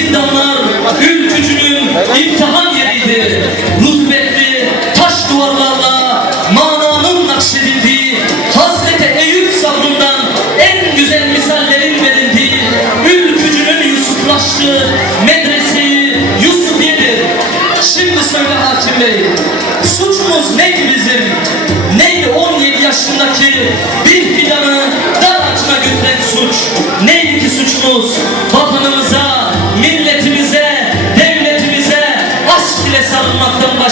Zindanlar ülkücünün imtihan yeriydi. Rutbetli taş duvarlarla mananın nakşedildiği Hazreti Eyüp sabrından en güzel misallerin verildiği ülkücünün Yusuflaştığı medreseyi Yusuf yedir. Şimdi söyle hakim bey suçumuz neydi bizim? Neydi 17 yaşındaki bir fidanı dar ağacına götüren suç? Neydi ki suçumuz?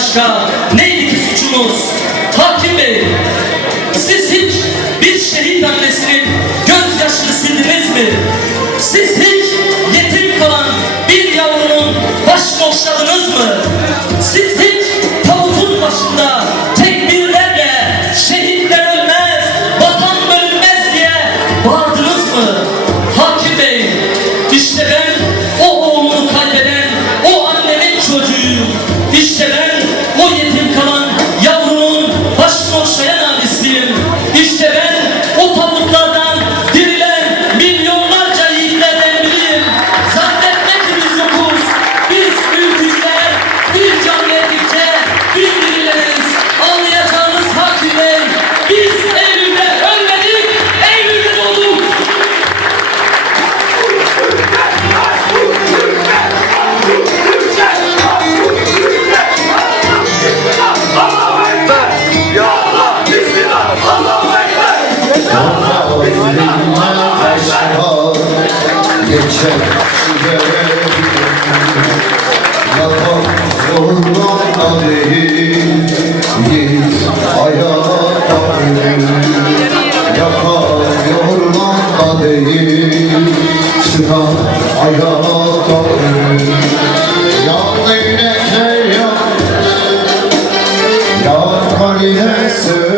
başka neydi ki suçumuz? geçer Yalan zorunda değil Yiğit hayata Yalan zorunda değil Sinan hayata Yandı yine kere Yan kalbine sığ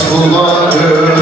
Sular